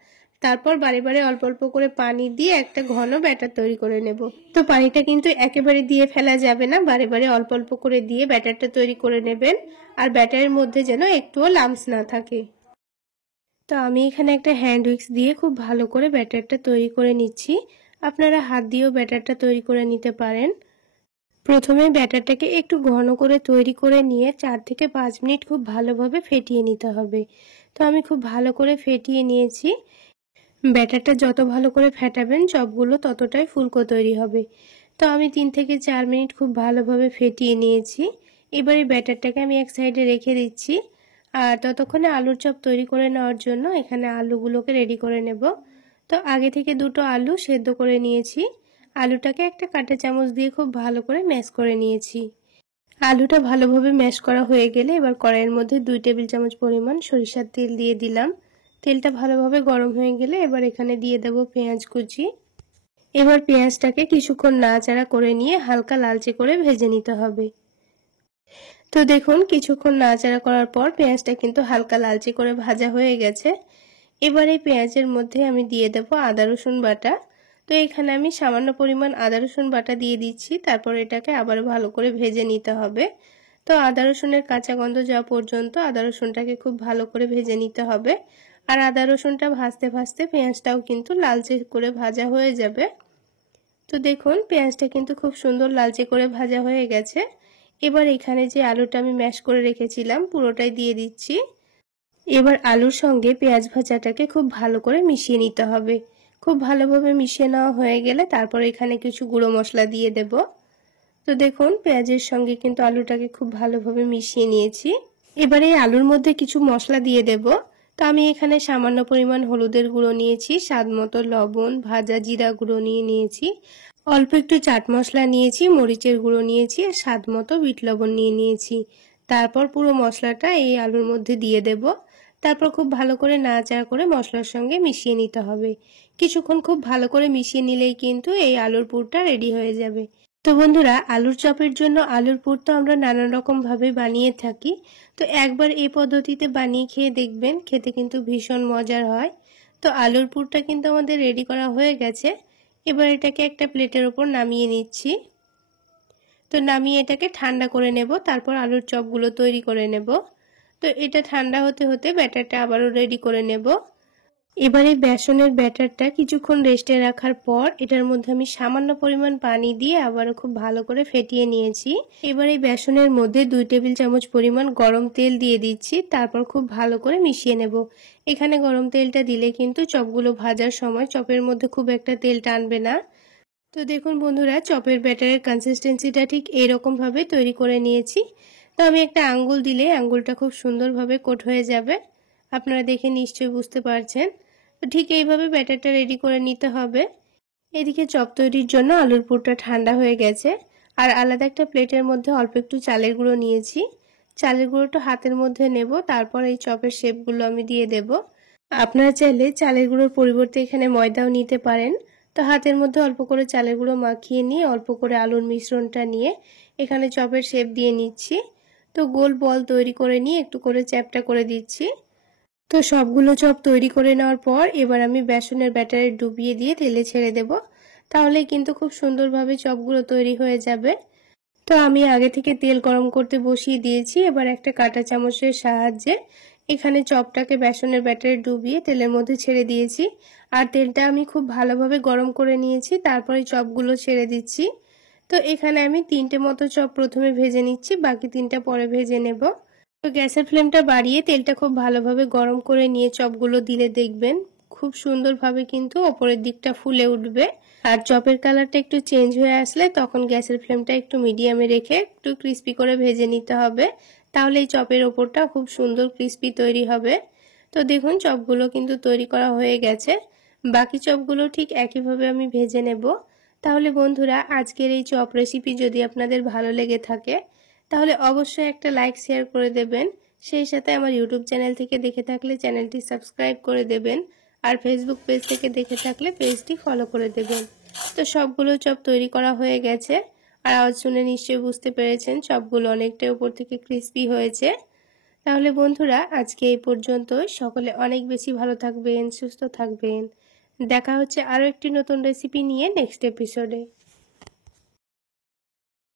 তারপর বারে বারে অল্প অল্প করে পানি দিয়ে একটা ঘন ব্যাটার তৈরি করে নেব। তো পানিটা কিন্তু একেবারে দিয়ে ফেলা যাবে না, বারে বারে অল্প অল্প করে দিয়ে ব্যাটারটা তৈরি করে নেবেন, আর ব্যাটারের মধ্যে যেন একটুও লাম্পস না থাকে। তো আমি এখানে একটা হ্যান্ড উইক্স দিয়ে খুব ভালো করে ব্যাটারটা তৈরি করে নিচ্ছি। আপনারা হাত দিয়েও ব্যাটারটা তৈরি করে নিতে পারেন। প্রথমে ব্যাটারটাকে একটু ঘন করে তৈরি করে নিয়ে 4 থেকে 5 মিনিট খুব ভালোভাবে ফেটিয়ে নিতে হবে। তো আমি খুব ভালো করে ফেটিয়ে নিয়েছি। ব্যাটারটা যত ভালো করে ফেটাবেন চপগুলো ততটাই ফুলকো তৈরি হবে। তো আমি 3 থেকে 4 মিনিট খুব ভালোভাবে ফেটিয়ে নিয়েছি। এবার এই ব্যাটারটাকে আমি এক সাইডে রেখে দিচ্ছি, আর ততক্ষণে আলুর চপ তৈরি করে নেওয়ার জন্য এখানে আলুগুলোকে রেডি করে নেব। তো আগে থেকে 2টো আলু সেদ্ধ করে নিয়েছি। আলুটাকে একটা কাঁটা চামচ দিয়ে খুব ভালো করে ম্যাশ করে নিয়েছি। আলুটা ভালোভাবে ম্যাশ করা হয়ে গেলে এবার কড়াইয়ের মধ্যে 2 টেবিল চামচ পরিমাণ সরিষার তেল দিয়ে দিলাম। তেলটা ভালোভাবে গরম হয়ে গেলে এবার এখানে দিয়ে দেব পেঁয়াজ কুচি। এবার পেঁয়াজটাকে কিছুক্ষণ নাড়াচাড়া করে নিয়ে হালকা লালচে করে ভেজে নিতে হবে। তো দেখুন, কিছুক্ষণ নাড়াচাড়া করার পর পেঁয়াজটা কিন্তু হালকা লালচে করে ভাজা হয়ে গেছে। এবার এই পেঁয়াজের মধ্যে আমি দিয়ে দেব আদা রসুন বাটা। তো এখানে আমি সামান্য পরিমাণ আদা রসুন বাটা দিয়ে দিচ্ছি। তারপর এটাকে আবার ভালো করে ভেজে নিতে হবে। তো আদা রসুনের কাঁচা গন্ধ যাওয়া পর্যন্ত আদা রসুনটাকে খুব ভালো করে ভেজে নিতে হবে। আর আদা রসুনটা ভাজতে ভাজতে পেঁয়াজটাও কিন্তু লালচে করে ভাজা হয়ে যাবে। তো দেখুন, পেঁয়াজটা কিন্তু খুব সুন্দর লালচে করে ভাজা হয়ে গেছে। এবার এখানে যে আলুটা আমি ম্যাশ করে রেখেছিলাম পুরোটাই দিয়ে দিচ্ছি। এবার আলুর সঙ্গে পেঁয়াজ ভাজাটাকে খুব ভালো করে মিশিয়ে নিতে হবে। খুব ভালোভাবে মিশিয়ে নেওয়া হয়ে গেলে তারপর এখানে কিছু গুঁড়ো মশলা দিয়ে দেব। তো দেখুন, পেঁয়াজের সঙ্গে কিন্তু আলুটাকে খুব ভালোভাবে মিশিয়ে নিয়েছি। এবারে এই আলুর মধ্যে কিছু মশলা দিয়ে দেব। তো আমি এখানে সামান্য পরিমাণ হলুদের গুঁড়ো নিয়েছি, স্বাদ মতো লবণ, ভাজা জিরা গুঁড়ো নিয়েছি, অল্প একটু চাট মশলা নিয়েছি, মরিচের গুঁড়ো নিয়েছি, আর স্বাদ মতো বিট লবণ নিয়েছি। তারপর পুরো মশলাটা এই আলুর মধ্যে দিয়ে দেব। তারপর খুব ভালো করে নাড়াচাড়া করে মশলার সঙ্গে মিশিয়ে নিতে হবে। কিছুক্ষণ খুব ভালো করে মিশিয়ে নিলেই কিন্তু এই আলুর পুরটা রেডি হয়ে যাবে। তো বন্ধুরা, আলুর চপের জন্য আলুর পুর তো আমরা নানান রকম ভাবে বানিয়ে থাকি। তো একবার এই পদ্ধতিতে বানিয়ে খেয়ে দেখবেন, খেতে কিন্তু ভীষণ মজার হয়। তো আলুর পুরটা কিন্তু আমাদের রেডি করা হয়ে গেছে। এবার এটাকে একটা প্লেটের ওপর নামিয়ে নিচ্ছি। তো নামিয়ে এটাকে ঠান্ডা করে নেব, তারপর আলুর চপগুলো তৈরি করে নেব। তো এটা ঠান্ডা হতে হতে ব্যাটারটা আবারও রেডি করে নেব। এবার এই বেসনের ব্যাটারটা কিছুক্ষণ রেস্টে রাখার পর এটার মধ্যে আমি সামান্য পরিমাণ পানি দিয়ে আবারও খুব ভালো করে ফেটিয়ে নিয়েছি। এবার এই বেসনের মধ্যে 2 টেবিল চামচ পরিমাণ গরম তেল দিয়ে দিচ্ছি। তারপর খুব ভালো করে মিশিয়ে নেব। এখানে গরম তেলটা দিলে কিন্তু চপগুলো ভাজার সময় চপের মধ্যে খুব একটা তেল টানবে না। তো দেখুন বন্ধুরা, চপের ব্যাটারের কনসিস্টেন্সিটা ঠিক এইরকম ভাবে তৈরি করে নিয়েছি। তো আমি একটা আঙ্গুল দিলে আঙ্গুলটা খুব সুন্দরভাবে কোট হয়ে যাবে। আপনারা দেখে নিশ্চয়ই বুঝতে পারছেন। তো ঠিক এইভাবে ব্যাটারটা রেডি করে নিতে হবে। এদিকে চপ তৈরির জন্য আলুর পুরটা ঠান্ডা হয়ে গেছে, আর আলাদা একটা প্লেটের মধ্যে অল্প একটু চালের গুঁড়ো নিয়েছি। চালের গুঁড়োটা হাতের মধ্যে নেব, তারপর এই চপের শেপগুলো আমি দিয়ে দেব। আপনারা চাইলে চালের গুঁড়োর পরিবর্তে এখানে ময়দাও নিতে পারেন। তো হাতের মধ্যে অল্প করে চালের গুঁড়ো মাখিয়ে নিয়ে অল্প করে আলুর মিশ্রণটা নিয়ে এখানে চপের শেপ দিয়ে নিচ্ছি। তো গোল বল তৈরি করে নিয়ে একটু করে চ্যাপটা করে দিচ্ছি। তো সবগুলো চপ তৈরি করে নেওয়ার পর এবার আমি বেসনের ব্যাটারে ডুবিয়ে দিয়ে তেলে ছেড়ে দেব। তাহলে কিন্তু খুব সুন্দরভাবে চপগুলো তৈরি হয়ে যাবে। তো আমি আগে থেকে তেল গরম করতে বসিয়ে দিয়েছি। এবার একটা কাঁটা চামচের সাহায্যে এখানে চপটাকে বেসনের ব্যাটারে ডুবিয়ে তেলের মধ্যে ছেড়ে দিয়েছি। আর তেলটা আমি খুব ভালোভাবে গরম করে নিয়েছি, তারপরে চপগুলো ছেড়ে দিচ্ছি। তো এখানে আমি 3টে মতো চপ প্রথমে ভেজে নিচ্ছি, বাকি 3টা পরে ভেজে নেব। তো গ্যাসের ফ্লেমটা বাড়িয়ে তেলটা খুব ভালোভাবে গরম করে নিয়ে চপগুলো দিলে দেখবেন খুব সুন্দরভাবে কিন্তু ওপরের দিকটা ফুলে উঠবে। আর চপের কালারটা একটু চেঞ্জ হয়ে আসলে তখন গ্যাসের ফ্লেমটা একটু মিডিয়ামে রেখে একটু ক্রিস্পি করে ভেজে নিতে হবে, তাহলে এই চপের ওপরটা খুব সুন্দর ক্রিস্পি তৈরি হবে। তো দেখুন চপগুলো কিন্তু তৈরি করা হয়ে গেছে। বাকি চপগুলো ঠিক একইভাবে আমি ভেজে নেব। তাহলে বন্ধুরা, আজকের এই চপ রেসিপি যদি আপনাদের ভালো লেগে থাকে তাহলে অবশ্যই একটা লাইক শেয়ার করে দেবেন। সেই সাথে আমার ইউটিউব চ্যানেল থেকে দেখে থাকলে চ্যানেলটি সাবস্ক্রাইব করে দেবেন, আর ফেসবুক পেজ থেকে দেখে থাকলে পেজটি ফলো করে দেবেন। তো সবগুলো চপ তৈরি করা হয়ে গেছে, আর আওয়াজ শুনে নিশ্চয়ই বুঝতে পেরেছেন চপগুলো অনেকটাই উপর থেকে ক্রিস্পি হয়েছে। তাহলে বন্ধুরা, আজকে এই পর্যন্তই। সকলে অনেক বেশি ভালো থাকবেন, সুস্থ থাকবেন। দেখা হচ্ছে আরও একটি নতুন রেসিপি নিয়ে নেক্সট এপিসোডে।